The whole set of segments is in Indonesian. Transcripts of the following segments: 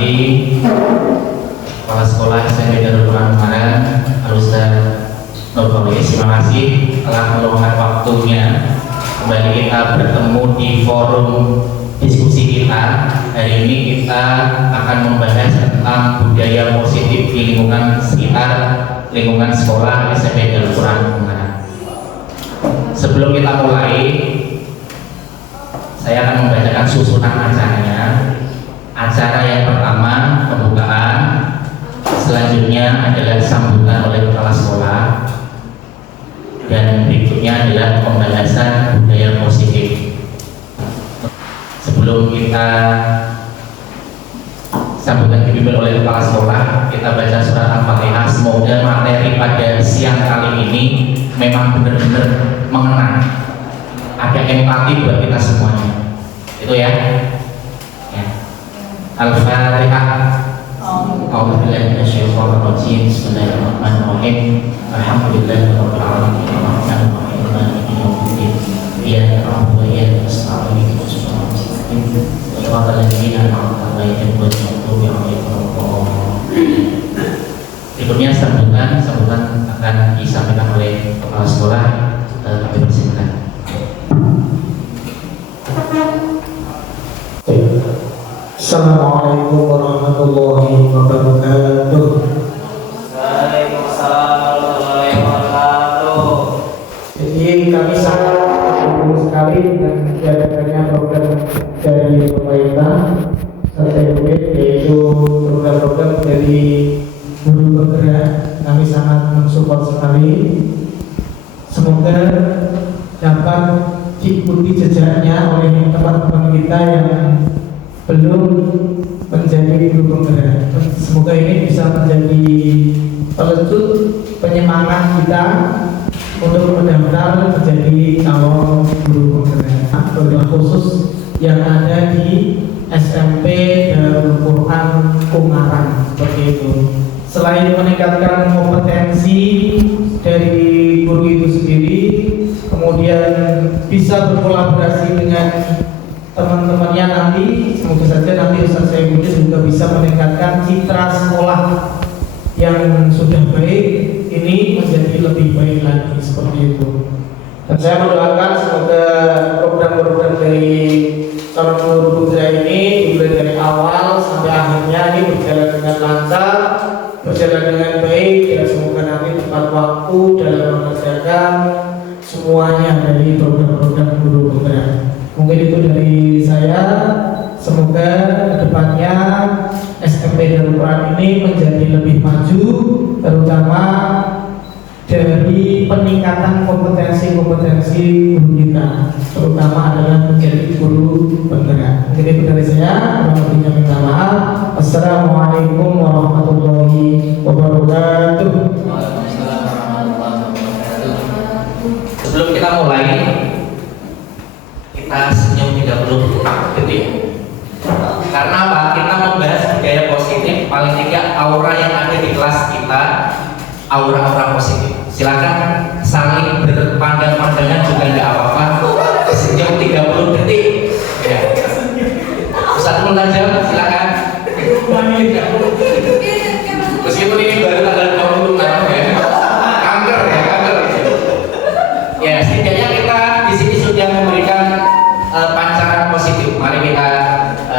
hormati Kepala Sekolah SMP Darul Quran Ungaran, Al-Ustaz Nurholis. Terima kasih telah meluangkan waktunya. Kembali kita bertemu di forum diskusi kita. Hari ini kita akan membahas tentang budaya positif di lingkungan sekitar lingkungan sekolah SMP Darul Quran Ungaran. Sebelum kita mulai, saya akan membacakan susunan acaranya. Acara yang pertama pembukaan, selanjutnya adalah sambutan oleh kepala sekolah, dan berikutnya adalah pembahasan budaya positif. Sebelum kita sambutan dipimpin oleh kepala sekolah, kita baca surat Al-Fatihah. Semoga materi pada siang kali ini memang benar-benar mengena, ada empati buat kita semuanya. Itu ya. Al-Fatihah. A'udzubillahi minasyaitonir rajim. Bismillahirrahmanirrahim. Alhamdulillahirabbil alamin. Arrahmanir rahim. Maliki yaumiddin. Iyyaka na'budu wa iyyaka nasta'in. Shiratal ladzina an'amta 'alaihim ghairil maghdubi 'alaihim waladdallin. Berikutnya sambutan akan disampaikan oleh kepala sekolah. Kami persilakan. Assalamualaikum warahmatullahi wabarakatuh. Waalaikumsalam warahmatullahi wabarakatuh. Jadi kami sangat bersyukur sekali dengan diadakannya program dari pemerintah serta yaitu program-program dari guru bergerak. Kami sangat mensupport sekali. Semoga dapat diikuti jejaknya oleh teman-teman kita yang belum menjadi guru penggerak. Semoga ini bisa menjadi pelecut penyemangat kita untuk mendaftar menjadi calon guru penggerak, terutama khusus yang ada di SMP Darul Quran Ungaran. Seperti itu. Selain meningkatkan kompetensi dari guru itu sendiri, kemudian bisa berkolaborasi dengan teman-temannya nanti. Semoga saja nanti Ustaz Saifudin juga bisa meningkatkan citra sekolah yang sudah baik ini menjadi lebih baik lagi, seperti itu. Dan saya mendoakan semoga program-program dari calon guru putra ini dimulai dari awal sampai akhirnya ini berjalan dengan lancar, berjalan dengan baik, dan semoga nanti tepat waktu dalam mengerjakan semuanya dari program-program guru putra. Mungkin itu dari saya. Semoga kedepannya SMP Darul Quran ini menjadi lebih maju, terutama dari peningkatan kompetensi guru kita, terutama adalah menjadi guru penggerak. Mungkin itu dari saya. Kurang minta maaf. Assalamualaikum warahmatullahi wabarakatuh. Sebelum kita mulai, kita senyum 30 detik. Karena apa? Kita membahas budaya positif, paling tidak aura yang ada di kelas kita, aura-aura positif. Silakan saling berpandang-pandangan juga tidak apa-apa. Senyum 30 detik. Ya. Ustaz Multajam, silakan. Meskipun ini baru tanggal 26 ya. Kanker. Ya, setidaknya kita di sini sudah memberikan pancaran positif. Mari kita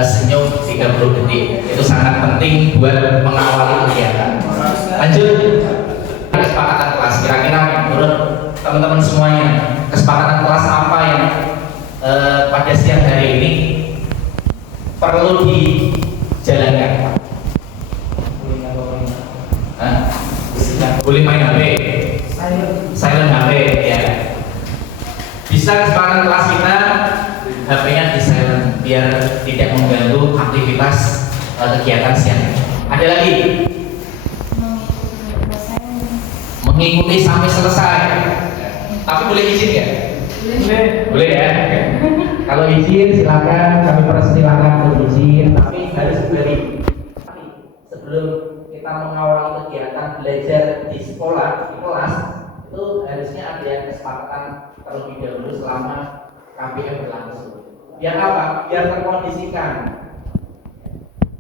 senyum 30 detik. Itu sangat penting buat mengawali kegiatan. Lanjut. Kesepakatan kelas. Kira-kira menurut teman-teman semuanya, kesepakatan kelas apa yang pada siang hari ini perlu dijalankan? Boleh main HP? Silent HP, ya. Bisa kesepakatan kelas kita HP-nya di silent biar tidak mengganggu aktivitas kegiatan siang. Ada lagi? Mengikuti sampai selesai. Tapi boleh izin ya? Boleh ya? Kalau izin silakan, kami persilakan untuk izin. Tapi harus beri. Sebelum kita mengawal kegiatan belajar di sekolah, di kelas, itu harusnya ada kesepakatan terlebih dahulu selama KPM berlangsung. Biar apa? Biar terkondisikan.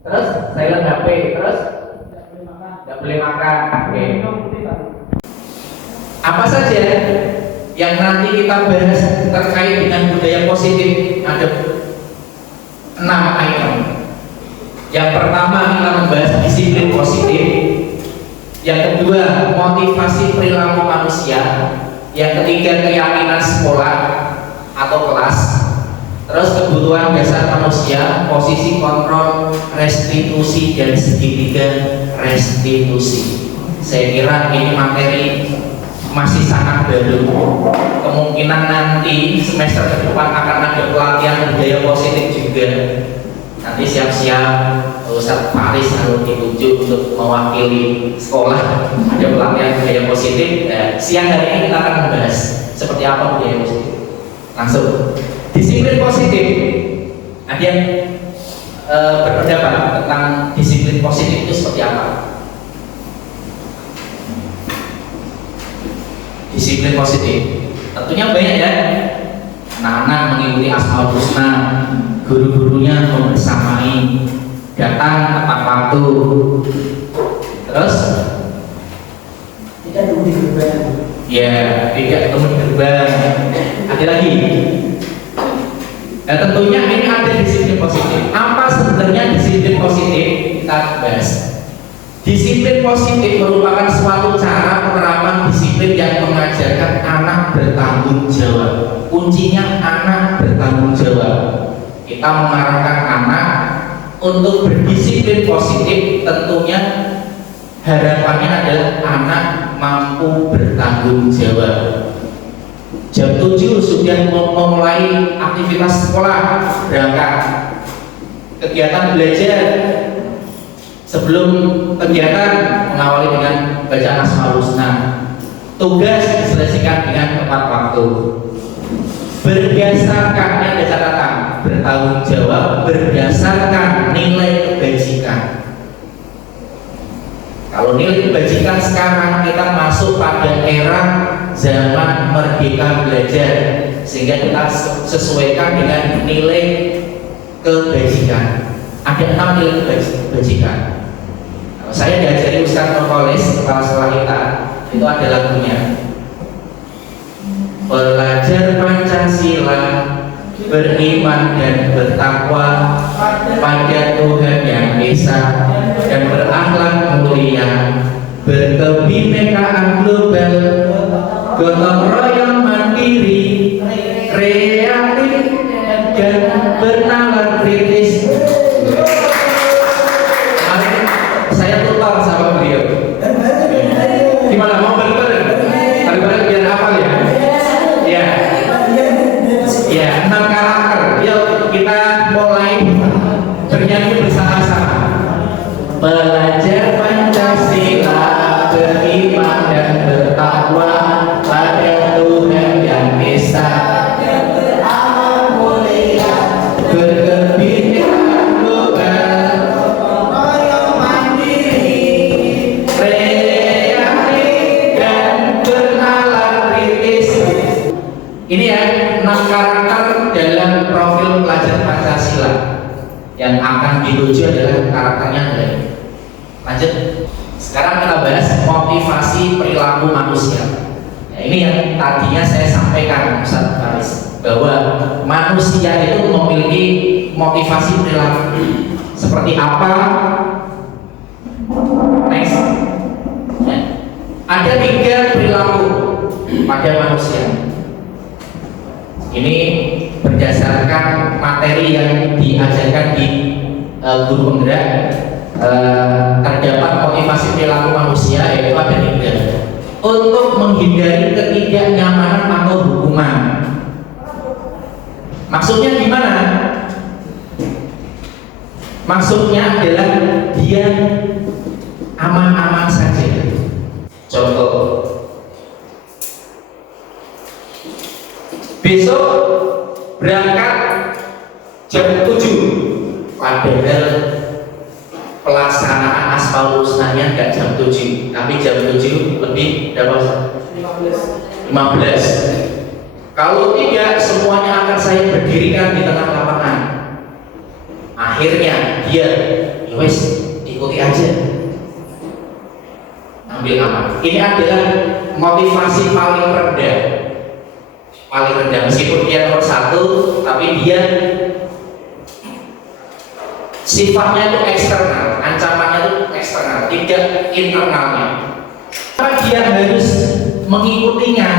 Terus silent HP, terus nggak boleh makan. Oke. Apa saja yang nanti kita bahas terkait dengan budaya positif? Ada 6 item. Yang pertama kita membahas disiplin positif. Yang kedua motivasi perilaku manusia. Yang ketiga keyakinan sekolah atau kelas. Terus kebutuhan dasar manusia, posisi kontrol, restitusi, dan segitiga restitusi. Saya kira ini materi masih sangat baru. Kemungkinan nanti semester ke depan akan ada pelatihan budaya positif juga. Nanti siap-siap Ustadz Faris harus ditunjuk untuk mewakili sekolah. Ada pelatihan budaya positif. Siang hari ini kita akan membahas seperti apa budaya positif. Langsung. Disiplin positif. Ada yang berpendapat tentang disiplin positif itu seperti apa? Disiplin positif tentunya banyak ya. Anak-anak mengikuti Asmaul Husna, guru-gurunya membersamai, datang tepat waktu, terus Tidak tunggu di gerbang. ya tidak ketemu di gerbang. Ada lagi. Nah, tentunya ini ada disiplin positif. Apa sebenarnya disiplin positif? Kita bahas. Disiplin positif merupakan suatu cara penerapan disiplin yang mengajarkan anak bertanggung jawab. Kuncinya anak bertanggung jawab. Kita mengarahkan anak untuk berdisiplin positif, tentunya harapannya adalah anak mampu bertanggung jawab. Jam 7 sudah memulai aktivitas sekolah, berangkat kegiatan belajar. Sebelum kegiatan mengawali dengan bacaan Asmaul Husna. Tugas diselesaikan dengan tepat waktu. Berdasarkan ada catatan bertanggung jawab berdasarkan nilai kebajikan. Kalau nilai kebajikan sekarang kita masuk pada era zaman merdeka belajar, sehingga kita sesuaikan dengan nilai kebajikan. Ada 6 nilai kebajikan. Saya diajari Ustadz Nokolis, kepala sekolah kita, itu ada lagunya. Belajar Pancasila, beriman dan bertakwa pada Tuhan Yang Esa, dan berakhlak mulia, berkebinekaan global, gotong royong mandiri, kreatif dan bernalar kritis. Saya tutor sama beliau. Gimana, mau bareng-bareng? Bareng-bareng biar hafal ya? Ya. Ya, 6 karakter. Yuk kita mulai bernyanyi bersama-sama. Belajar Pancasila, beriman dan bertakwa pada Tuhan Yang Esa, berkebinekaan global, ini ya 6 karakter dalam profil pelajar Pancasila. Yang akan dituju adalah karakternya ada. Lanjut. Sekarang kita bahas motivasi perilaku manusia. Nah, ini yang tadinya saya sampaikan Ustaz Faris, bahwa manusia itu memiliki motivasi perilaku. Seperti apa? Next. Ya. Ada 3 perilaku pada manusia. Ini berdasarkan materi yang diajarkan di guru penggerak. Terdapat motivasi perilaku manusia, yaitu ada 3. Untuk menghindari ketidaknyamanan atau hukuman. Maksudnya gimana? Maksudnya adalah dia aman-aman saja. Contoh, besok berangkat jam 7, padahal pelaksanaan Asmaul Husnanya nggak jam 7, tapi jam 7 lebih berapa? 15. Kalau tidak, semuanya akan saya berdirikan di tengah lapangan. Akhirnya dia ya wes ikuti aja, ambil aman. Ini adalah motivasi paling rendah, meskipun dia nomor 1, tapi dia sifatnya itu eksternal, ancamannya itu eksternal, tidak internalnya. Karena dia harus mengikutinya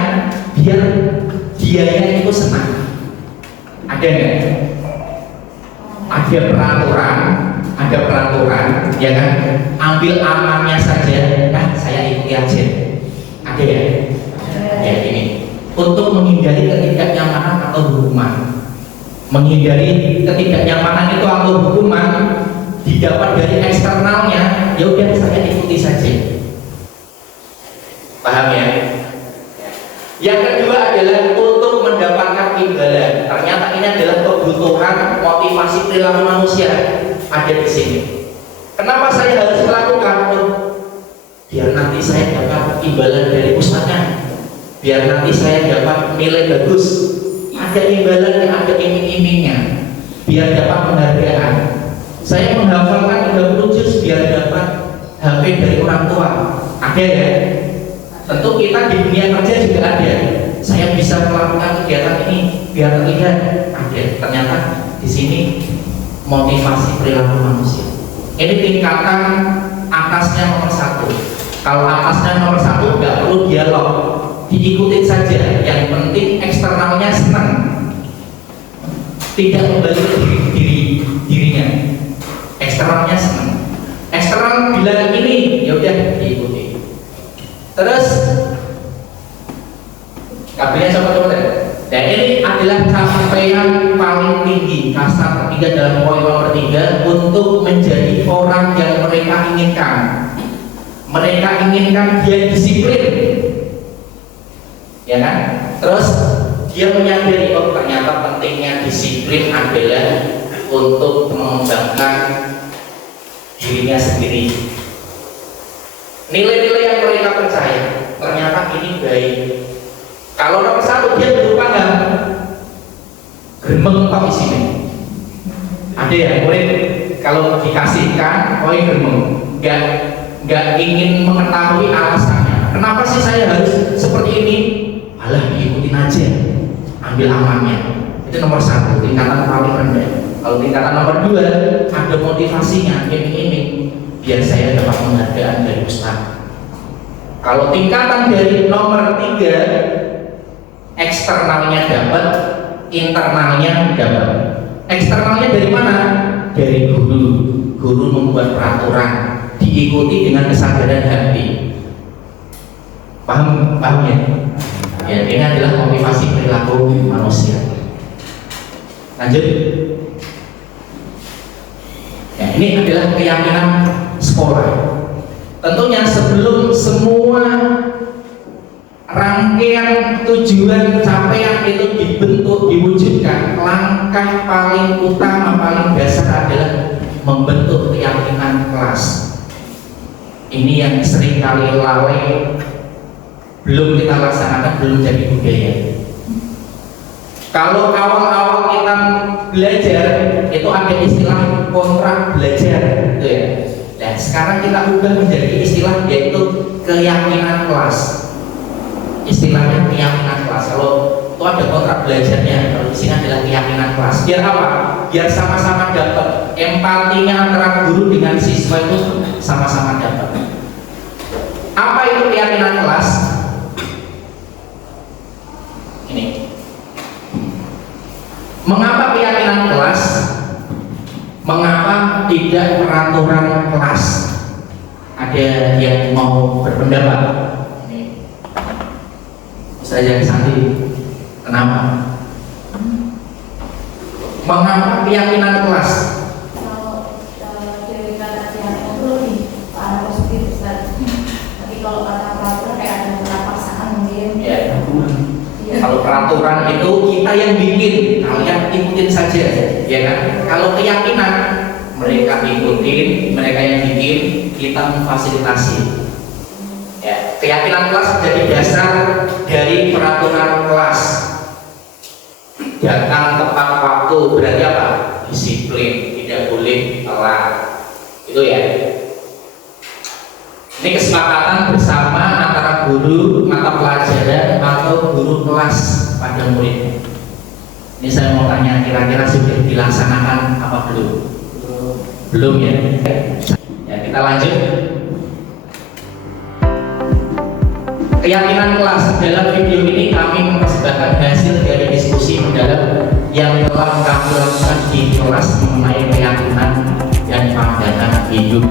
biar dianya itu senang. Ada nggak? Ada peraturan, ya kan? Ambil amannya saja, nah saya ikuti aja. Ada ya? Ya ini untuk menghindari ketidaknyamanan atau hukuman. Menghindari ketidaknyamanan itu atau hukuman didapat dari eksternalnya, ya udah saya ikuti saja. Paham ya? Yang kedua adalah untuk mendapatkan imbalan. Ternyata ini adalah kebutuhan motivasi perilaku manusia ada di sini. Kenapa saya harus melakukan? Biar nanti saya dapat imbalan dari ustaznya, biar nanti saya dapat nilai bagus. Ada imbalannya, ada iming-imingnya, biar dapat penghargaan. Saya menghafalkan 30 juz biar dapat HP dari orang tua. Ada ya? Tentu kita di dunia kerja juga ada. Saya bisa melakukan kegiatan ini biar terlihat. Ada. Ternyata di sini motivasi perilaku manusia. Ini tingkatan atasnya nomor 1. Kalau atasnya nomor 1 nggak perlu dialog, diikutin saja. Yang penting eksternalnya senang, tidak membalik dirinya. Eksternalnya senang. Eksternal bilang ini, ya udah diikuti. Terus kabelnya coba. Dan ini adalah capaian paling tinggi kasta ketiga dalam poin nomor 3 untuk menjadi orang yang mereka inginkan. Mereka inginkan dia disiplin, ya kan? Terus dia menyadari ternyata pentingnya disiplin adalah untuk mengembangkan dirinya sendiri. Nilai-nilai yang mereka percaya ternyata ini baik. Kalau nomor 1 dia berupa gremeng kok di sini. Ada ya murid kalau dikasihkan poin gremeng, nggak ingin mengetahui alasannya. Kenapa sih saya harus seperti ini? Alah diikutin aja, ambil amannya. Itu nomor 1, tingkatan paling rendah. Kalau tingkatan nomor 2 ada motivasinya, ini biar saya dapat penghargaan dari ustaz. Kalau tingkatan dari nomor 3, eksternalnya dapat, internalnya dapat. Eksternalnya dari mana? Dari guru. Guru membuat peraturan, diikuti dengan kesadaran hati. Paham ya? Ya, ini adalah motivasi perilaku manusia. Lanjut. Ya, ini adalah keyakinan sekolah. Tentunya sebelum semua rangkaian tujuan capaian itu dibentuk, diwujudkan, langkah paling utama, paling dasar adalah membentuk keyakinan kelas. Ini yang seringkali lalai, belum kita laksanakan, belum jadi budaya. Kalau awal-awal kita belajar itu ada istilah kontrak belajar, gitu ya. Dan sekarang kita ubah menjadi istilah yaitu keyakinan kelas. Istilahnya keyakinan kelas. Kalau itu ada kontrak belajarnya, kalau di sini adalah keyakinan kelas. Biar apa? Biar sama-sama dapat. Empatinya antara guru dengan siswa itu sama-sama dapat. Apa itu keyakinan kelas? Ini. Mengapa keyakinan kelas? Mengapa tidak peraturan kelas? Ada yang mau berpendapat? Ini Ustazah Santi, kenapa? Mengapa keyakinan kelas? Kalau dari kata keyakinan itu lebih arah positif, Ustaz. Tapi kalau kata peraturan kayak ada beberapa pasangan mungkin. Ya. Iya. Kalau peraturan itu kita yang bikin, kalian ikutin saja, ya kan? Kalau keyakinan mereka ikutin, mereka yang bikin, kita memfasilitasi. Ya, keyakinan kelas menjadi dasar dari peraturan kelas. Datang tepat waktu berarti apa? Disiplin, tidak boleh telat. Itu ya. Ini kesepakatan bersama antara guru mata pelajaran atau guru kelas pada murid. Ini saya mau tanya, kira-kira sudah dilaksanakan apa belum? Belum ya? Ya, kita lanjut. Keyakinan kelas. Dalam video ini kami mempersembahkan hasil dari diskusi mendalam yang telah kami lakukan di kelas mengenai keyakinan dan pandangan hidup.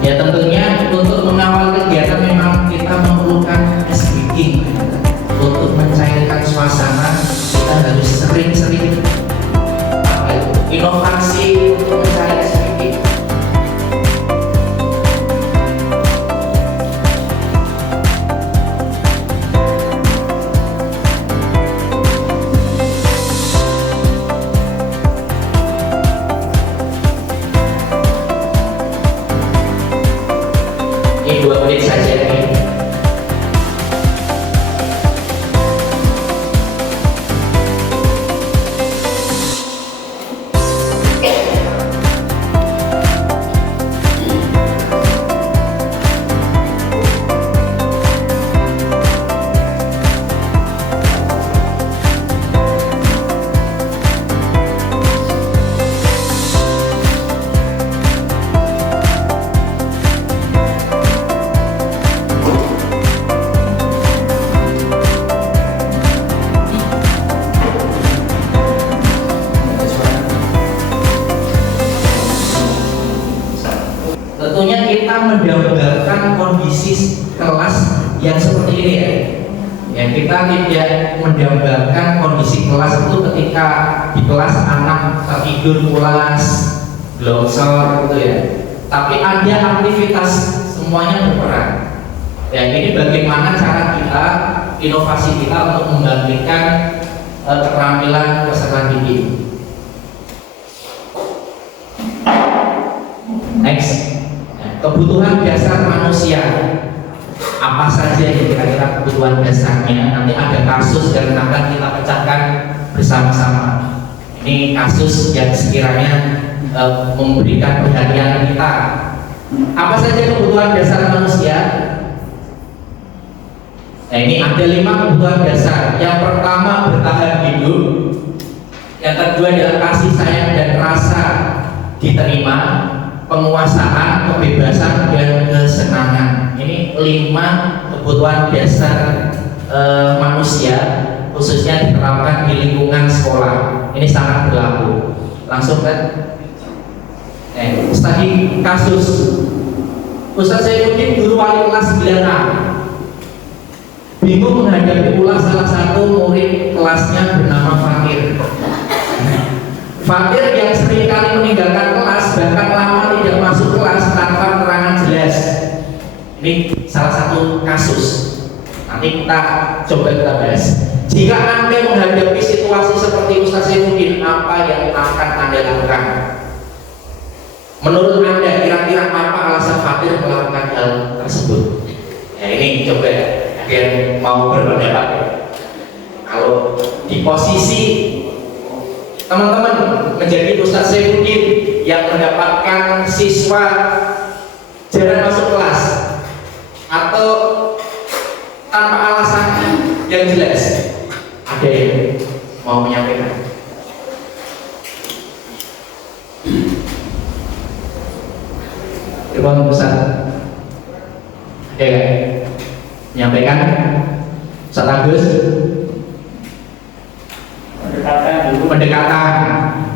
Ya tentunya untuk mengawal kegiatan memang kita memerlukan speaking. Untuk mencairkan suasana kita harus sering-sering inovasi untuk mencari speaking. Ini 2 menit saja nih. Tentunya kita mendambakan kondisi kelas yang seperti ini ya. Ya, kita tidak mendambakan kondisi kelas itu ketika di kelas anak tertidur pulas, glongsor gitu ya. Tapi ada aktivitas, semuanya berperan. Ya, ini bagaimana cara kita, inovasi kita untuk membangkitkan keterampilan peserta didik. Next. Kebutuhan dasar manusia, apa saja yang kira-kira kebutuhan dasarnya? Nanti ada kasus dan akan kita pecahkan bersama-sama. Ini kasus yang sekiranya memberikan perhatian kita. Apa saja kebutuhan dasar manusia? Nah, ini ada 5 kebutuhan dasar. Yang pertama bertahan hidup. Yang kedua adalah kasih sayang dan rasa diterima, penguasaan, kebebasan, dan kesenangan. Ini 5 kebutuhan dasar manusia, khususnya diterapkan di lingkungan sekolah. Ini sangat berlaku. Langsung kan? Studi kasus. Ustaz Saifuddin, guru wali kelas 9A, bingung menghadapi pula salah satu murid kelasnya bernama Fakir. Fakir yang seringkali meninggalkan kelas, bahkan lama tidak masuk kelas tanpa keterangan jelas. Ini salah satu kasus. Nanti kita coba kita bahas. Jika Anda menghadapi situasi seperti Ustaz Saifuddin, apa yang akan Anda lakukan? Menurut Anda, kira-kira apa alasan Fakir melakukan hal tersebut? Ya, ini coba ada yang mau berpendapat. Kalau di posisi teman-teman menjadi Ustaz Saifuddin yang mendapatkan siswa jarang masuk kelas atau tanpa alasan yang jelas, ada yang mau menyampaikan? Irwan Ustaz, ada yang menyampaikan? Ustaz Agus? Pendekatan,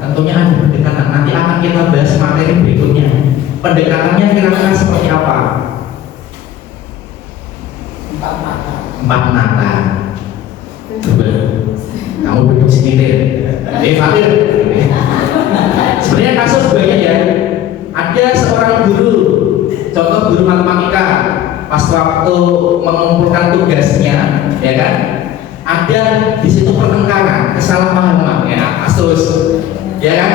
tentunya ada pendekatan. Nanti akan kita bahas materi berikutnya. Pendekatannya kira-kira seperti apa? 4 mata. Coba kamu duduk sendiri. Fakir. Sebenarnya kasus banyak ya. Ada seorang guru, contoh guru matematika, pas waktu mengumpulkan tugasnya, ya kan? Ada di situ pertengkaran, kesalahpahaman, ya kasus, ya kan?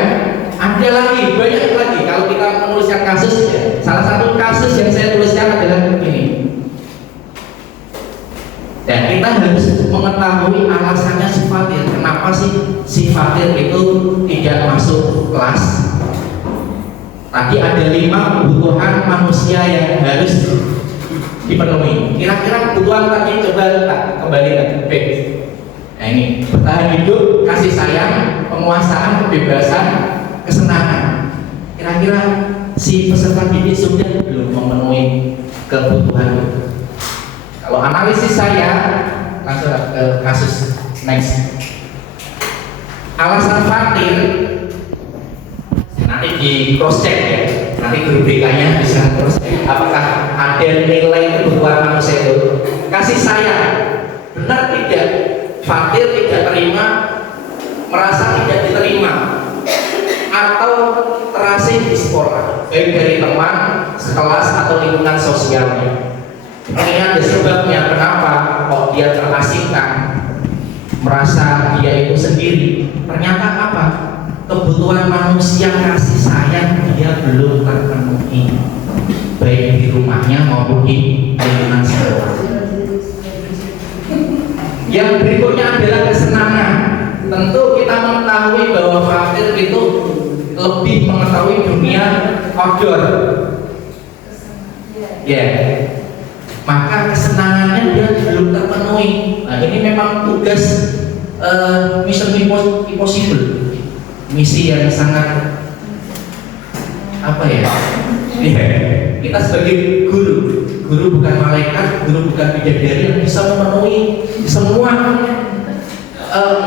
Ada lagi, banyak lagi. Kalau kita menuliskan kasus, ya, salah satu kasus yang saya tuliskan adalah ini. kita harus mengetahui alasannya si Fatir. Kenapa sih si Fatir itu tidak masuk kelas? Tadi ada 5 kebutuhan manusia yang harus dipenuhi. Kira-kira kebutuhan tadi coba kita kembali ke B. Nah ini, bertahan hidup, kasih sayang, penguasaan, kebebasan, kesenangan. Kira-kira si peserta didik sudah belum memenuhi kebutuhan itu? Kalau analisis saya, langsung ke kasus next. Alasan Fatir nanti di cross check ya, nanti guru BK-nya bisa cross check apakah ada nilai kebutuhan manusia itu. Kasih sayang, benar tidak Fatir tidak terima, merasa tidak diterima, atau terasing di sekolah, baik dari teman, sekelas atau lingkungan sosialnya. Ini ada sebabnya kenapa kok dia terasingkan, merasa dia itu sendiri. Ternyata apa? Kebutuhan manusia kasih sayang dia belum terpenuhi, baik di rumahnya maupun di lingkungan sekolah. Yang berikutnya adalah kesenangan. Tentu kita mengetahui bahwa Fatir itu lebih mengetahui dunia outdoor. Ya, maka kesenangannya dia belum terpenuhi. Nah, ini memang tugas mission impossible, misi yang sangat apa ya? Kita sebagai guru bukan malaikat, guru bukan bidadari yang bisa memenuhi semua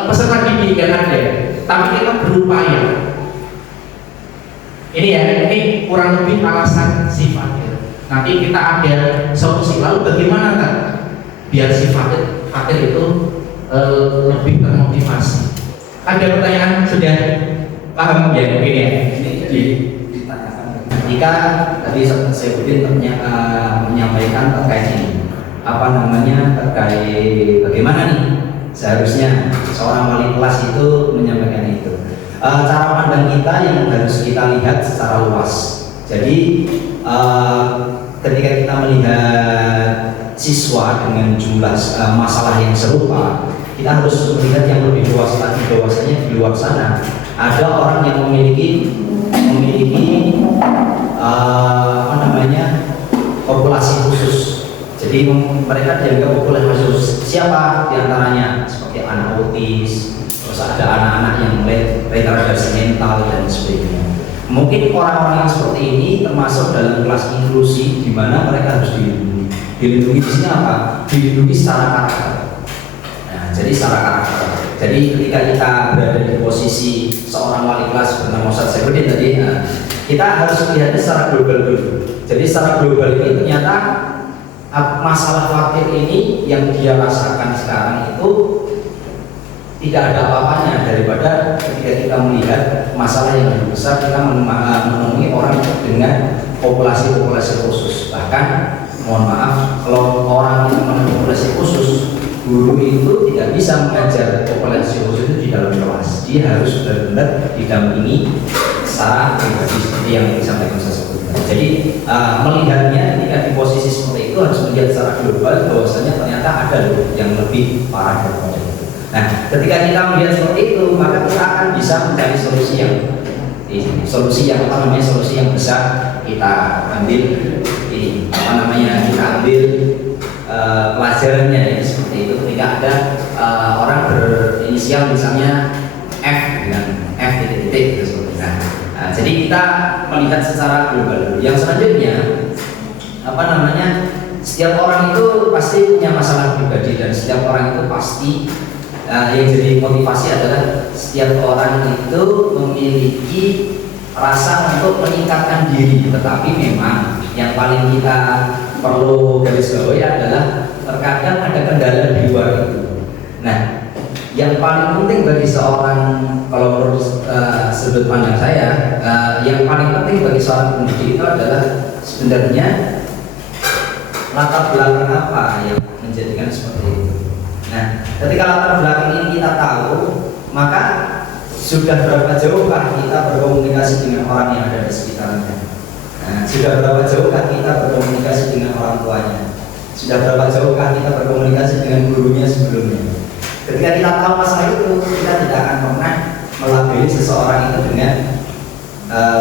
peserta didik yang ada, tapi kita berupaya. Ini ya, ini kurang lebih alasan si Fatir. Nanti kita ada solusi. Lalu bagaimana kan biar si Fatir itu lebih termotivasi? Ada pertanyaan sudah paham ya mungkin ya? Ditanyakan. Jika tadi Saifuddin menyampaikan terkait ini, apa namanya, terkait bagaimana nih seharusnya seorang wali kelas itu menyampaikan itu. Cara pandang kita yang harus kita lihat secara luas. Jadi ketika kita melihat siswa dengan jumlah masalah yang serupa, kita harus melihat yang lebih luas lagi. Bahwasanya di luar sana ada orang yang memiliki apa namanya, populasi khusus. Jadi mereka dianggap populasi khusus. Siapa diantaranya? Seperti anak autis, terus ada anak-anak yang retardasi mental dan sebagainya. Mungkin orang-orang yang seperti ini termasuk dalam kelas inklusi, di mana mereka harus dilindungi. Dilindungi di sini apa? Dilindungi secara karakter. Nah, jadi secara karakter. Jadi ketika kita berada di posisi seorang wali kelas bernama Ustaz Saifuddin tadi, kita harus melihatnya secara global dulu. Jadi secara global ini ternyata masalah Fatir ini yang dia rasakan sekarang itu tidak ada apa-apanya daripada ketika kita melihat masalah yang lebih besar, kita menemui orang dengan populasi khusus. Bahkan mohon maaf, kalau orang itu menemui populasi khusus, guru itu tidak bisa mengajar populasi khusus itu di dalam kelas. Dia harus benar-benar didampingi secara pribadi seperti yang disampaikan saya sebutkan. Jadi melihatnya ketika di posisi seperti itu harus melihat secara global bahwasanya ternyata ada loh yang lebih parah daripada itu. Nah, ketika kita melihat seperti itu, maka kita akan bisa mencari solusi yang bisa kita ambil kita ambil pelajarannya ya, seperti itu. Ketika ada orang berinisial misalnya F dengan F titik seperti itu. Nah, jadi kita melihat secara global. Yang selanjutnya setiap orang itu pasti punya masalah pribadi, dan setiap orang itu pasti yang jadi motivasi adalah setiap orang itu memiliki rasa untuk meningkatkan diri. Tetapi memang yang paling kita perlu garis bawahi adalah terkadang ada kendala di luar itu. Nah, yang paling penting bagi seorang, kalau menurut sudut pandang saya, yang paling penting bagi seorang pendidik itu adalah sebenarnya latar belakang apa yang menjadikan seperti itu. Nah, ketika latar belakang ini kita tahu, maka sudah berapa jauhkah kita berkomunikasi dengan orang yang ada di sekitarnya. Nah, sudah berapa jauhkah kita berkomunikasi dengan orang tuanya. Sudah berapa jauhkah kita berkomunikasi dengan gurunya sebelumnya? Ketika kita tahu masalah itu, kita tidak akan pernah melabeli seseorang itu dengan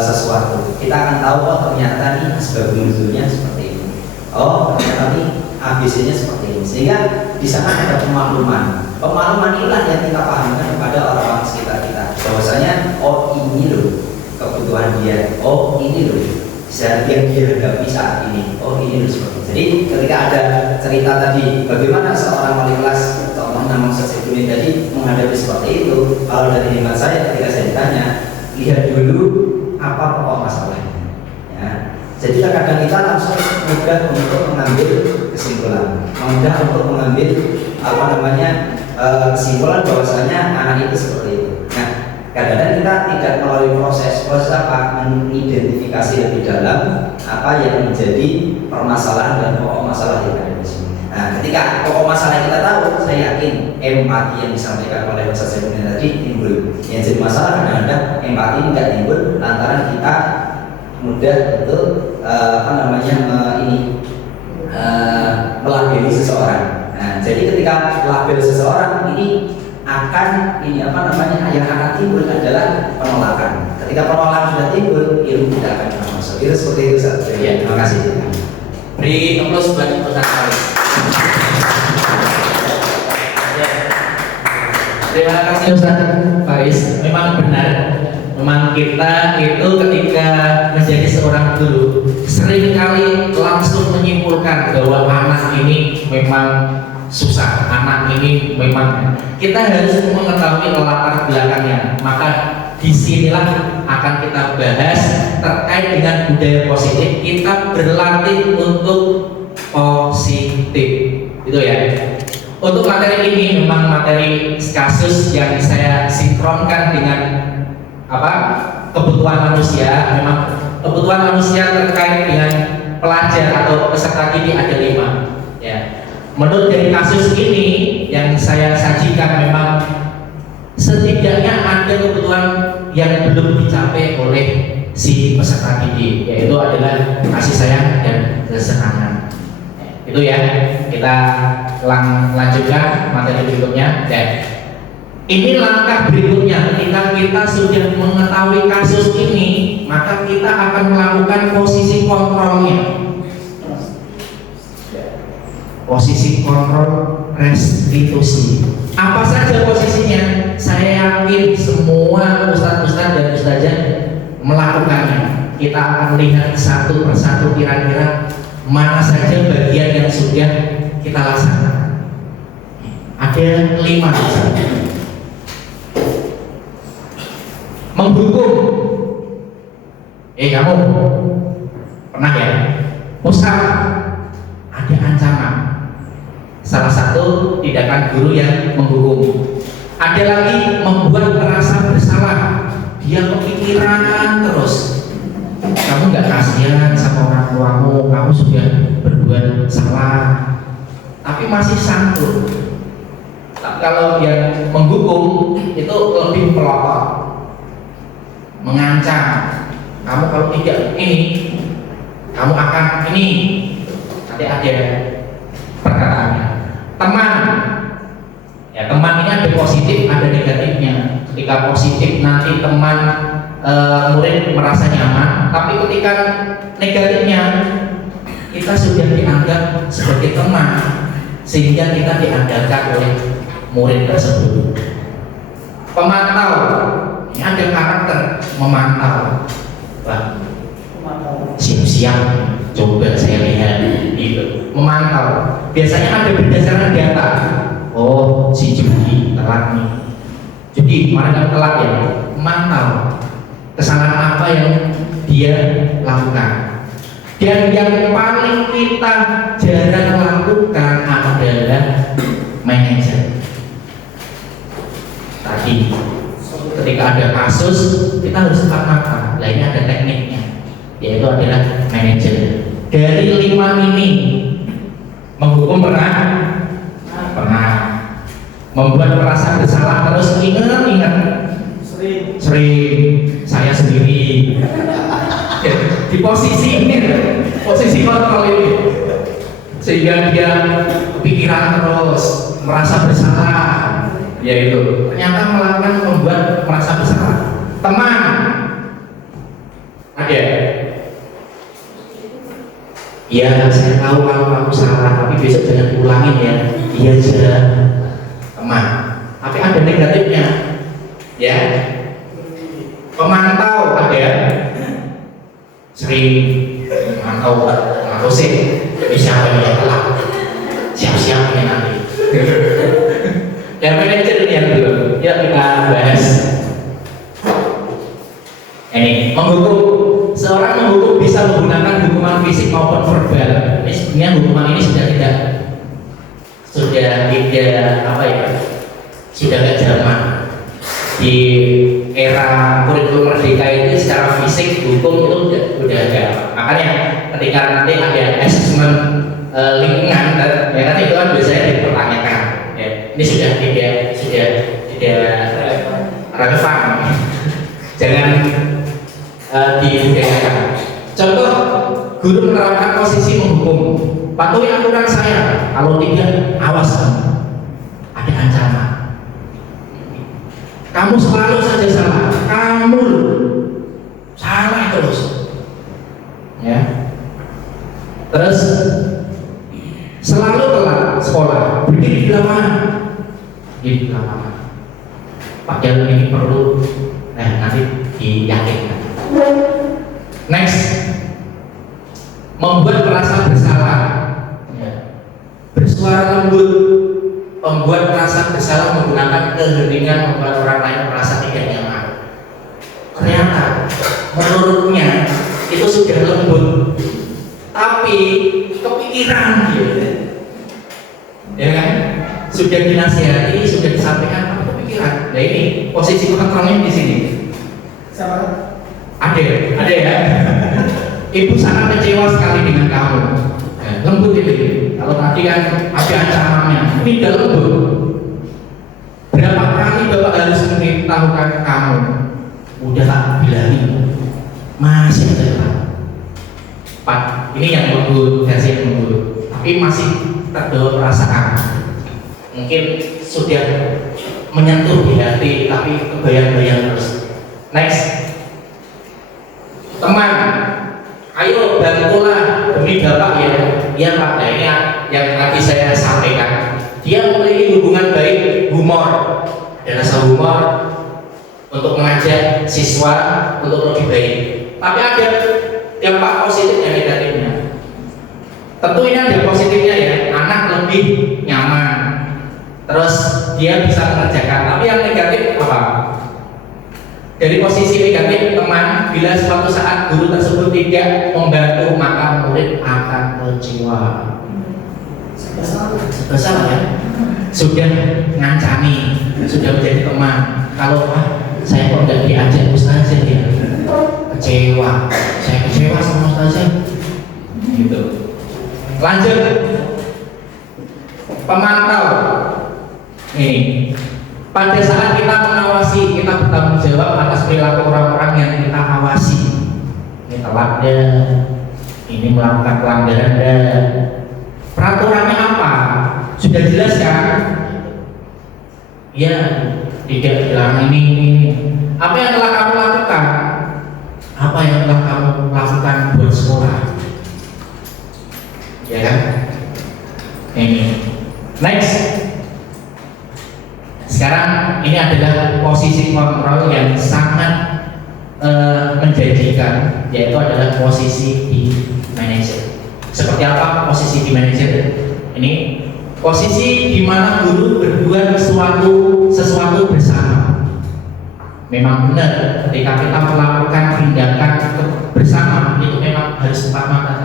sesuatu. Kita akan tahu, oh ternyata nih sebab nuzulnya seperti ini. Oh ternyata nih ABC-nya seperti ini. Sehingga di sana ada pemakluman. Pemakluman inilah yang kita pahamkan kepada orang-orang sekitar kita. Bahwasanya, oh ini loh kebutuhan dia. Oh ini loh yang dia hadapi saat ini. Oh ini loh seperti itu. Jadi ketika ada cerita tadi, bagaimana seorang wali kelas, contoh nama Ustaz Saifuddin tadi menghadapi seperti itu. Kalau dari hemat saya ketika saya ditanya, lihat dulu apa pokok masalahnya. Ya. Jadi kadang kita langsung mudah untuk mengambil kesimpulan, mudah untuk mengambil kesimpulan bahwasanya anak itu seperti itu. Nah, kadang-kadang kita tidak melalui proses apa, mengidentifikasi lebih dalam apa yang menjadi permasalahan dan pokok masalah yang ada di sini. Nah, ketika pokok masalah kita tahu, saya yakin empati yang disampaikan oleh Ustaz Saifuddin tadi timbul. Yang jadi masalah kadang-kadang empati ini tidak timbul lantaran kita mudah untuk melabeli seseorang. Nah, jadi ketika label seseorang ini akan yang akan timbul adalah penolakan. Ketika penolakan sudah timbul, ilmu tidak akan pernah masuk. Itu seperti itu Ustaz. Ya, terima kasih. Beri aplaus buat Ustaz Faiz. Terima kasih Ustaz Faiz. Memang benar, memang kita itu ketika menjadi seorang guru seringkali langsung menyimpulkan bahwa anak ini memang susah, anak ini memang, kita harus mengetahui latar belakangnya. Maka disinilah akan kita bahas terkait dengan budaya positif. Kita berlatih untuk positif, itu ya. Untuk materi ini memang materi kasus yang saya sinkronkan dengan kebutuhan manusia. Memang kebutuhan manusia terkait dengan pelajar atau peserta didik ada 5 ya. Menurut dari kasus ini yang saya sajikan, memang setidaknya ada kebutuhan yang belum dicapai oleh si peserta didik, yaitu adalah kasih sayang dan kesenangan. Itu ya, kita lanjutkan materi berikutnya. Dan ini langkah berikutnya. Ketika kita sudah mengetahui kasus ini, maka kita akan melakukan posisi kontrolnya. Posisi kontrol restitusi. Apa saja posisinya? Saya yakin semua ustadz-ustadz dan ustazah melakukannya. Kita akan lihat satu persatu kira-kira mana saja bagian yang sudah kita laksanakan. Ada 5 misalnya. Menghukum. Kamu pernah ya? Ustaz, ada ancaman. Salah satu tindakan guru yang menghukum. Ada lagi membuat merasa bersalah. Dia kepikiran terus. Kamu nggak kasihan sama orang tuamu, kamu sudah berbuat salah, tapi masih sanggup. Tapi kalau yang menghukum itu lebih pelotot, mengancam. Kamu kalau tidak ini, kamu akan ini. Nanti ada perkataannya. Teman, ya teman ini ada positif, ada negatifnya. Ketika positif nanti teman murid merasa nyaman, tapi ketika negatifnya kita sudah dianggap sebagai teman, sehingga kita diandalkan oleh murid tersebut. Pemantau, ini ada karakter memantau. Wah, siap-siap, coba saya lihat gitu. Memantau, biasanya ada berdasarkan data. Oh, si Judi telat nih. Judi kemarin telat ya. Memantau kesalahan apa yang dia lakukan. Dan yang paling kita jarang lakukan adalah manajer. Tadi ketika ada kasus kita harus apa? Nah, ini ada tekniknya, yaitu adalah manajer. Dari 5 ini, menghukum pernah? Pernah. Membuat merasa bersalah terus ingat. Sering. Saya sendiri di posisi ini, posisi kontrol ini. sehingga dia kepikiran terus, merasa bersalah, yaitu ternyata melakukan membuat merasa bersalah. Teman, ada, ya saya tahu kalau kamu salah, tapi besok jangan diulangin ya. Iya saja, teman. Tapi ada negatifnya, ya. Pemantau ada, sering mantau sih, jadi siapa yang telat, siap-siap ini nanti. Yang manajer ini yang belum, ya kita bahas. Ini menghukum, seorang menghukum bisa menggunakan hukuman fisik maupun verbal. Ini sebenarnya hukuman ini sudah tidak apa ya, sudah tidak zaman. Di era kurikulum merdeka itu secara fisik hukum itu udah ada. Makanya ketika nanti ada asesmen lingkungan, ya kan itu kan biasanya dipertanyakan. Ya, ini sudah tidak relevan. Jangan dibudayakan. Contoh, guru menerapkan posisi menghukum. Patuhi aturan saya, kalau tidak awas kamu. Ada ancaman. Kamu selalu saja salah, kamu salah terus. Ya. Terus selalu telat sekolah, berdiri di lapangan. Di lapangan. Pak Jalur ini perlu, nanti diyakinkan. Next, membuat merasa bersalah, ya. Bersuara lembut, membuat merasa bersalah menggunakan keheningan membuat orang lain merasa tidak nyaman. Ternyata menurutnya itu sudah lembut, tapi kepikiran gitu, ya kan? Sudah dinasihati, sudah disampaikan, tapi kepikiran. Nah ini posisi kontrolnya di sini. Sama. Ada ya. Ibu sangat kecewa sekali dengan kamu. Ya, lembut itu. Kalau tadi kan ada ancamannya, ini tidak lembut. Berapa kali Bapak harus memberitahukan kamu? Udah tak bilangin, masih aja telat. Pak, ini yang lembut, versi yang lembut. Tapi masih terbawa perasaan. Mungkin sudah menyentuh di hati, tapi kebayang-bayang terus. Next. Teman, ayo bantulah demi Bapak ya. Ya Pak, nah ini yang tadi saya sampaikan. Dia memiliki hubungan baik, humor, ada rasa humor untuk mengajak siswa untuk lebih baik. Tapi ada dampak positif dan negatifnya. Tentu ini ada positifnya ya, anak lebih nyaman. Terus dia bisa mengerjakan. Tapi yang negatif apa? Dari posisi negatif, teman, bila suatu saat guru tersebut tidak membantu, maka murid akan kecewa. Salah ya? Sudah ngancani, sudah menjadi teman. Kalau saya kok nggak diajak ustazah ya, kecewa. Saya kecewa sama ustazah. Gitu. Lanjut, pemantau. Ini. Pada saat kita mengawasi, kita bertanggung jawab atas perilaku orang-orang yang kita awasi. Ini telat deh, ini melakukan pelanggaran deh. Peraturannya apa? Sudah jelas kan? Ya, tidak bilang ini. Apa yang telah kamu lakukan? Apa yang telah kamu lakukan buat sekolah? Ya kan? Ini. Next. Sekarang ini adalah posisi kontrol yang sangat menjanjikan, yaitu adalah posisi di manajer. Seperti apa posisi di manajer? Ini posisi di mana guru berbuat sesuatu bersama. Memang benar ketika kita melakukan tindakan bersama itu memang harus empat mata.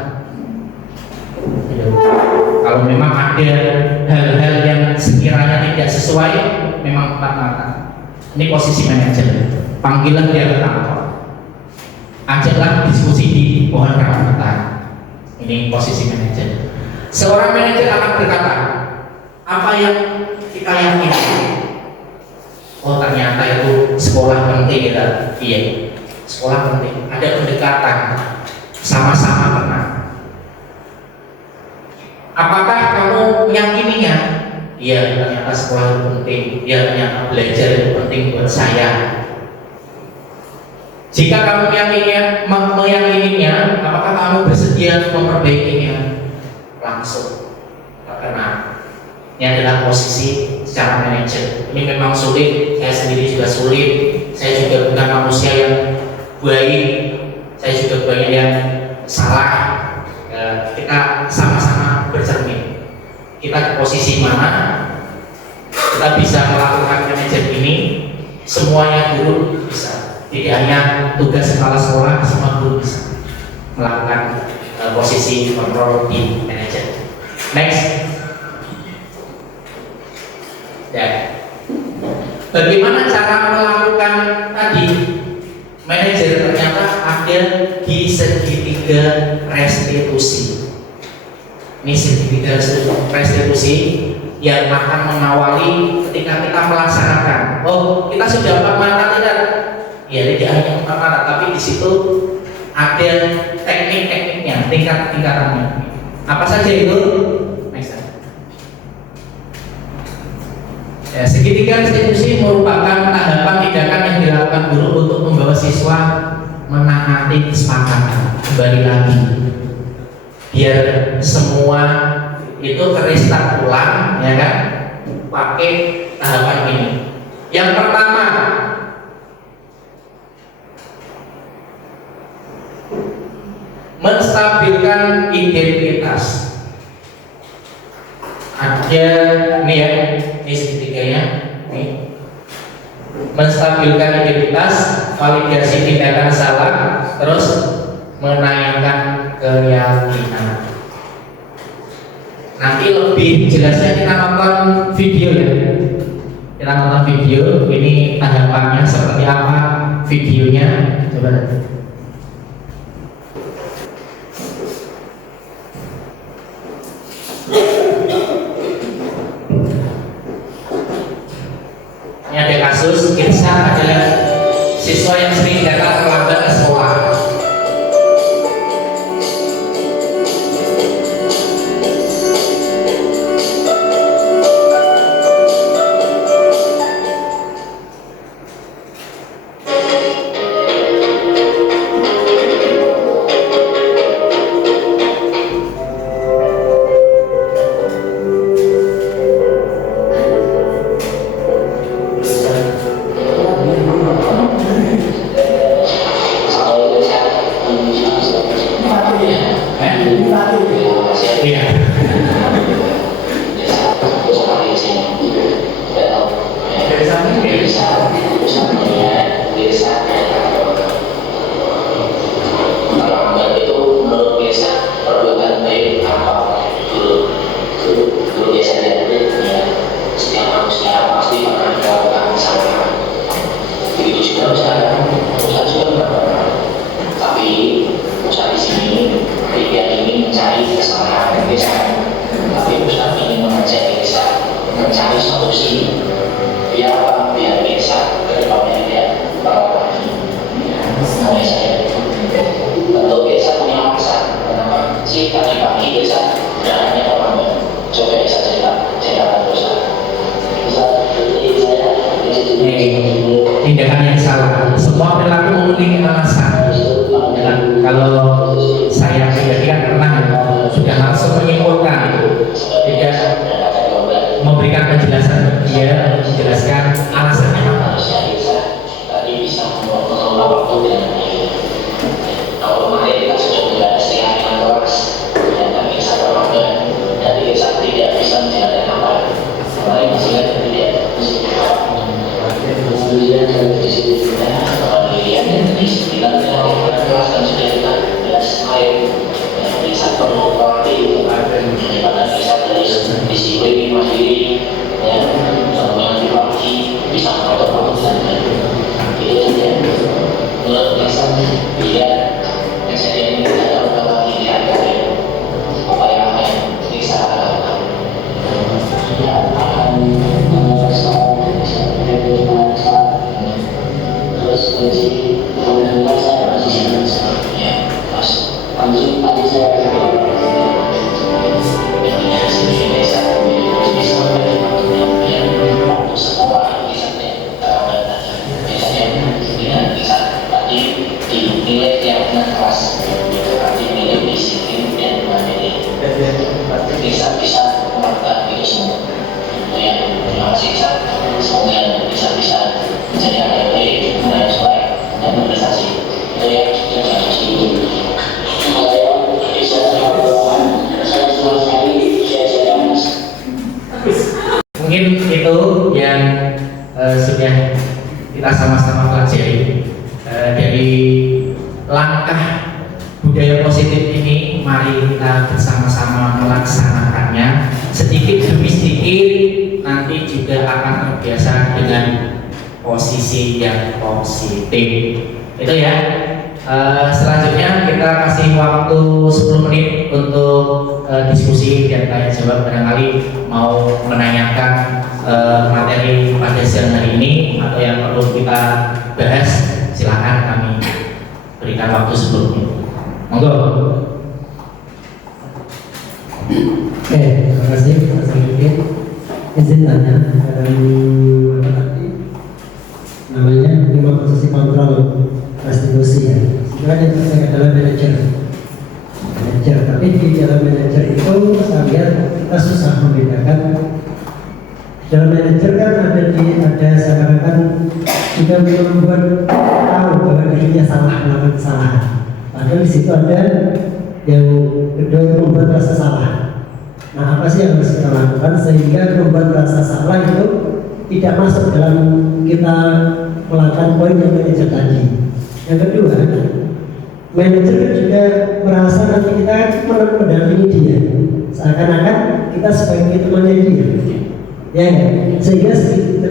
Kalau memang ada hal-hal yang sekiranya tidak sesuai, memang empat mata. Ini posisi manajer. Panggilan dia ke kantor. Ajaklah diskusi di pohon rambutan. Ini posisi manajer. Seorang manajer akan berkata, apa yang kita yakini? Oh ternyata itu sekolah penting ya. Iya, sekolah penting. Ada pendekatan, sama-sama pernah. Apakah kamu meyakininya? Iya, ternyata sekolah itu penting. Iya, ternyata belajar itu penting buat saya. Jika kamu meyakininya, apakah kamu bersedia memperbaikinya? Langsung. Karena ini adalah posisi secara manajer. Ini memang sulit. Saya sendiri juga sulit. Saya juga bukan manusia yang baik. Saya juga banyak yang salah. Kita sama-sama bercermin. Kita di posisi mana? Kita bisa melakukan manajer ini. Semuanya guru bisa. Tidak hanya tugas kepala sekolah, semua guru bisa melakukan posisi kontrol di manajer. Next. Ya. Bagaimana cara melakukan tadi? Manajer ternyata ada di segitiga restitusi. Ini segitiga restitusi yang akan mengawali ketika kita melaksanakan. Oh, kita sudah 4 mata tidak? Ya, tidak hanya 4 mata, tapi di situ ada teknik-tekniknya, tingkat-tingkatannya. Apa saja itu? Next. Ya, segitiga restitusi merupakan tahapan tindakan yang dilakukan guru untuk membawa siswa menangani kesepakatan. Kembali lagi, biar semua itu teristart ulang, ya kan? Pakai tahapan ini. Yang pertama, menstabilkan identitas. Ada nih ya, ini segitiganya, nih. Menstabilkan identitas, validasi tindakan salah, terus menayangkan keyakinan. Nanti lebih jelasnya kita nonton video ya. Kita nonton video, ini tahapannya seperti apa videonya, coba nanti. Ini ada kasus, Irsa adalah siswa yang sering datang terlambat ke sekolah. Tindakan yang salah. Semua perilaku memiliki alasan. Kalau saya pribadi kan pernah sudah langsung menyimpulkan, tidak memberikan penjelasan dia, menjelaskan alasannya apa. kelas itu nanti milih disiplin dan mandiri. Bisa melakukan itu semua. Itu yang terima kasih. Semoga bisa menjadi anak yang baik, anak yang baik dan berprestasi. Itu yang harus diikuti. Saya bisa melakukan saya semua sekali saya mas. Mungkin itu yang sudah kita sama-sama pelajari dari langkah budaya positif ini. Mari kita bersama-sama melaksanakannya sedikit demi sedikit, nanti juga akan terbiasa dengan posisi yang positif. Itu ya. Selanjutnya kita kasih waktu 10 menit untuk diskusi dan tanya jawab. Barangkali mau menanyakan materi pada siang hari ini atau yang perlu kita bahas, silakan kami berikan waktu 10 menit. Monggo. Oke, terima kasih Mas Mungkin. Izin tanya, namanya 5 posisi kontrol restitusi ya. Sebenarnya yang terkait adalah manajer. Tapi di dalam manajer itu saya lihat kita susah membedakan. Dalam manajer kan ada seakan-akan juga membuat tahu bahwa dirinya salah, melakukan kesalahan. Padahal di situ ada yang kedua itu membuat rasa salah. Nah, apa sih yang harus kita lakukan sehingga membuat rasa salah itu tidak masuk dalam kita melakukan poin yang manajer tadi. Yang kedua, manajer juga merasa nanti kita mendampingi dia, seakan-akan kita sebagai temannya dia. Ya, sehingga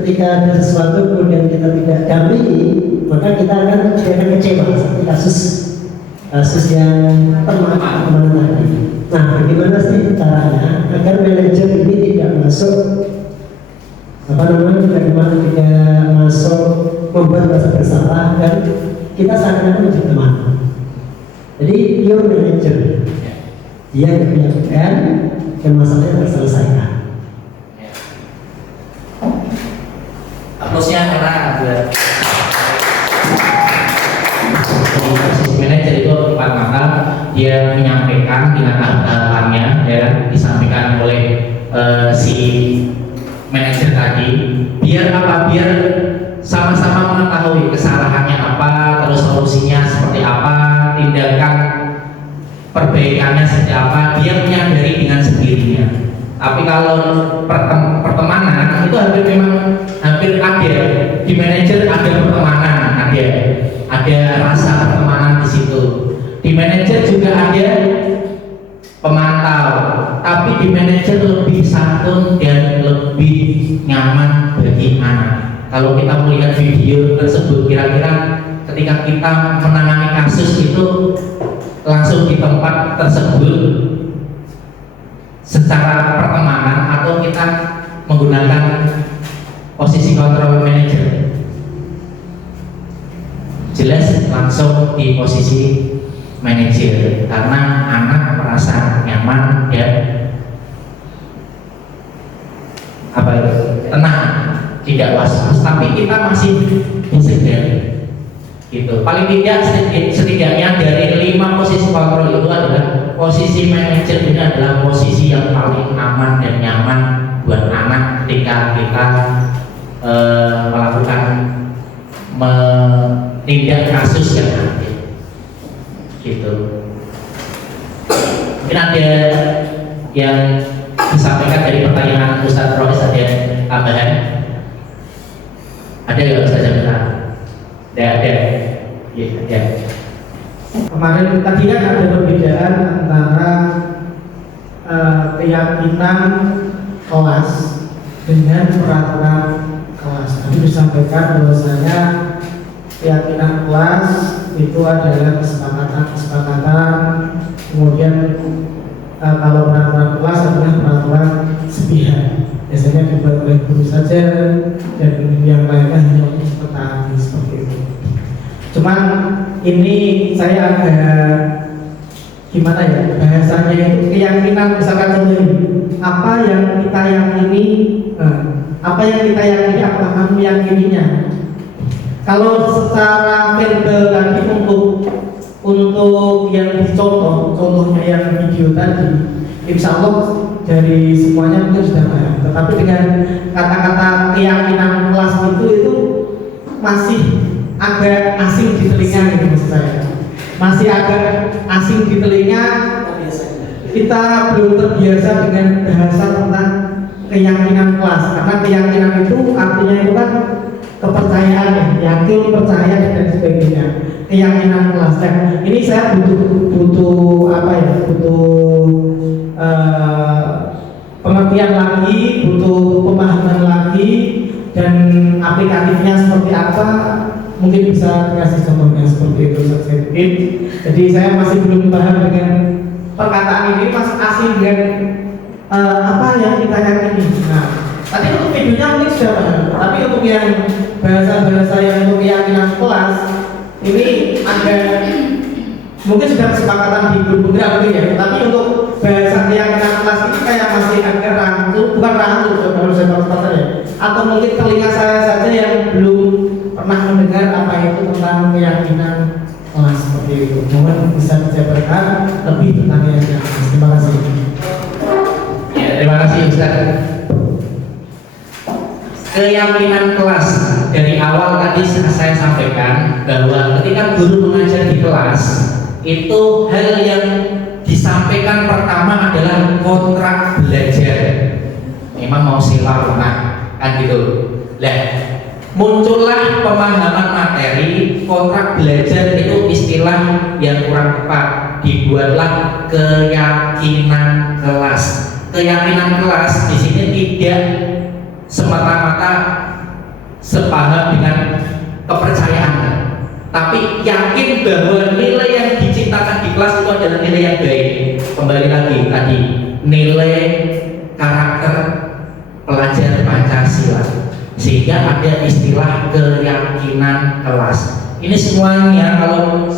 ketika ada sesuatu kemudian kita tidak dampingi, maka kita akan kecewa seperti kasus yang teman tadi. Nah, bagaimana sih caranya agar manajer ini tidak masuk tidak masuk membuat rasa bersalah dan kita seakan-akan menjadi teman. Jadi pure manager, dia kebijakan dan masalahnya terselesaikan. Aplausnya karena ada posisi manajer itu empat mata, dia menyampaikan dengan tahapannya, ya, disampaikan oleh si manajer tadi. Biar apa? Biar sama-sama mengetahui kesalahannya apa, terus solusinya seperti apa, tindakan perbaikannya seperti apa, dia menyadari dengan sendirinya. Tapi kalau pertemanan itu hampir ada di manajer, ada pertemanan, ada rasa pertemanan di situ. Di manajer juga ada pemantau, tapi di manajer lebih santun dan lebih nyaman bagi anak. Kalau kita melihat video tersebut, kira-kira ketika kita menangani kasus itu langsung di tempat tersebut secara pertemanan atau kita menggunakan posisi kontrol manager, jelas langsung di posisi manajer karena anak merasa nyaman dan tenang, tidak was-was, tapi kita masih disegar gitu. Paling tidak setidaknya dari 5 posisi kontrol itu adalah posisi manajer ini adalah posisi yang paling aman dan nyaman buat anak ketika kita melakukan menindak kasus yang ada gitu. Mungkin ada yang disampaikan dari pertanyaan Ustaz Rois, ada tambahan? Ada nggak Ustaz Jamila? Ada. Ya. Kemarin tadi kan ada perbedaan antara keyakinan kelas dengan peraturan kelas. Tadi disampaikan bahwasanya keyakinan kelas itu adalah kesepakatan, kemudian kalau peraturan kelas adalah peraturan sepihak, biasanya dibuat oleh guru saja dan yang lainnya hanya untuk petani seperti itu. Cuman ini saya agak gimana ya bahasanya itu keyakinan, misalkan contohnya apa yang kita yakini, apa kamu yakininya. Kalau secara verbal tadi untuk untuk yang dicontoh, contohnya yang video tadi, insya Allah dari semuanya mungkin sudah paham. Tetapi dengan kata-kata keyakinan kelas itu masih agak asing di telinga gitu maksud saya. Masih agak asing di telinga. Kita belum terbiasa dengan bahasa tentang keyakinan kelas, karena keyakinan itu artinya itu kan kepercayaan ya, yakin, percaya dan sebagainya. Keyakinan kelas. Dan ini saya butuh apa ya? Butuh pengertian lagi, butuh pemahaman lagi, dan aplikatifnya seperti apa? Mungkin bisa dikasih contohnya seperti itu, Jadi saya masih belum paham dengan perkataan ini, masih asing dengan apa yang kita yakini. Nah, tadi untuk videonya mungkin sudah paham, tapi untuk yang bahasa-bahasa yang untuk keyakinan kelas ini agak mungkin sudah kesepakatan di grup penggerak mungkin ya, tapi untuk bahasa keyakinan kelas ini kayak masih agak rancu, bukan rancu kalau saya katakan ya, atau mungkin telinga saya saja yang belum pernah mendengar apa itu tentang keyakinan kelas seperti itu. Mohon bisa dijabarkan lebih tentang keyakinan kelas. Terima kasih. Ya, terima kasih Ustaz. Keyakinan kelas dari awal tadi saya sampaikan bahwa ketika guru mengajar di kelas itu hal yang disampaikan pertama adalah kontrak belajar. Memang mau sila rumah kan gitu. Lah, muncullah pemahaman materi kontrak belajar itu istilah yang kurang tepat. Dibuatlah keyakinan kelas. Keyakinan kelas di sini tidak semata-mata sepaham dengan kepercayaan, tapi yakin bahwa nilai yang diciptakan di kelas itu adalah nilai yang baik. Kembali lagi tadi, nilai karakter pelajar Pancasila, sehingga ada istilah keyakinan kelas. Ini semuanya kalau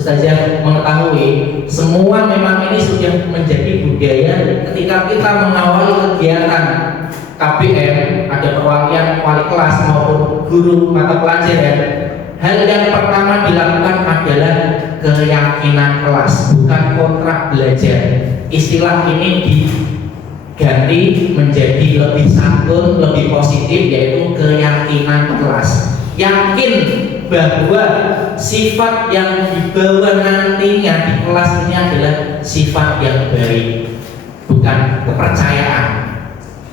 Ustazah mengetahui, semua memang ini sudah menjadi budaya ketika kita mengawali kegiatan KBM, ada perwakilan wali kelas maupun guru mata pelajaran. Hal yang pertama dilakukan adalah keyakinan kelas, bukan kontrak belajar. Istilah ini diganti menjadi lebih santun, lebih positif, yaitu keyakinan kelas. Yakin bahwa sifat yang dibawa nantinya di kelas ini adalah sifat yang baik, bukan kepercayaan,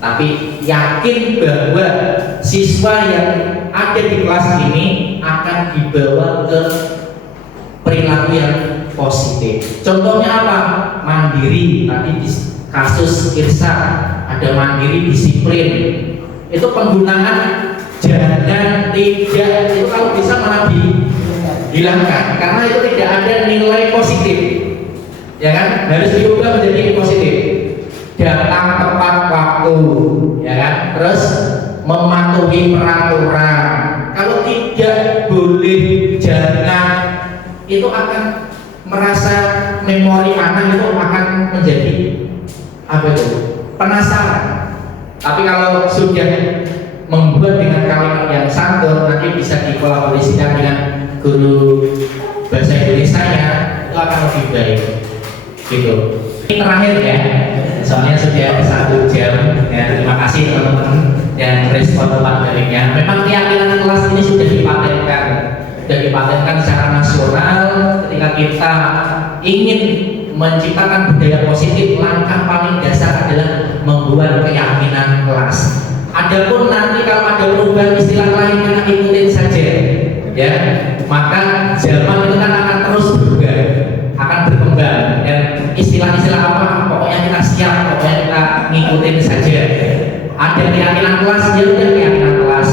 tapi yakin bahwa siswa yang ada di kelas ini akan dibawa ke perilaku yang positif. Contohnya apa? Mandiri. Tadi di kasus Irsa ada mandiri, disiplin. Itu penggunaan jangan, tidak, itu kalau bisa malah dihilangkan karena itu tidak ada nilai positif, ya kan? Harus diubah menjadi positif. Datang tepat waktu, ya kan? Terus mematuhi peraturan. Kalau tidak boleh, jangan, itu akan merasa memori anak itu akan menjadi apa itu? Penasaran. Tapi kalau sudah membuat dengan kalimat yang santun, nanti bisa dikolaborasikan dengan guru bahasa Indonesia-nya, itu akan lebih baik gitu. Ini terakhir ya, soalnya sudah 1 jam ya. Terima kasih teman-teman yang respon materinya. Memang keyakinan kelas ini sudah dipatenkan secara nasional. Ketika kita ingin menciptakan budaya positif, langkah paling dasar adalah membuat keyakinan kelas. Adapun nanti kalau ada perubahan istilah lain, kita ikutin saja, ya. Maka zaman itu kan akan terus berubah, akan berkembang, dan istilah-istilah apa, pokoknya kita siap, pokoknya kita ngikutin saja. Ada keyakinan kelas, ya udah keyakinan kelas.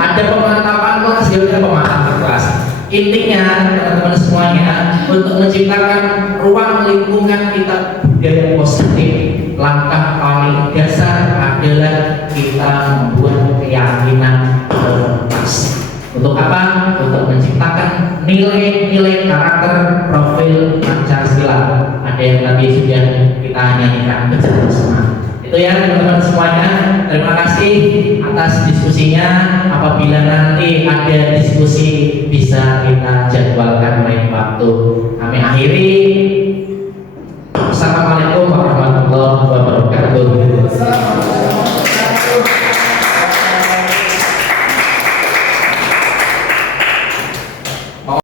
Ada pemantapan kelas, ya udah pemantapan kelas. Intinya teman-teman semuanya untuk menciptakan ruang lingkungan kita budaya positif, langkah paling dasar adalah kita membuat keyakinan kelas. Untuk apa? Untuk menciptakan nilai-nilai karakter profil Pancasila. Ada yang tadi sudah kita nyanyikan bersama-sama. Itu ya teman-teman semuanya. Terima kasih atas atas diskusinya. Apabila nanti ada diskusi bisa kita jadwalkan lain waktu. Kami akhiri.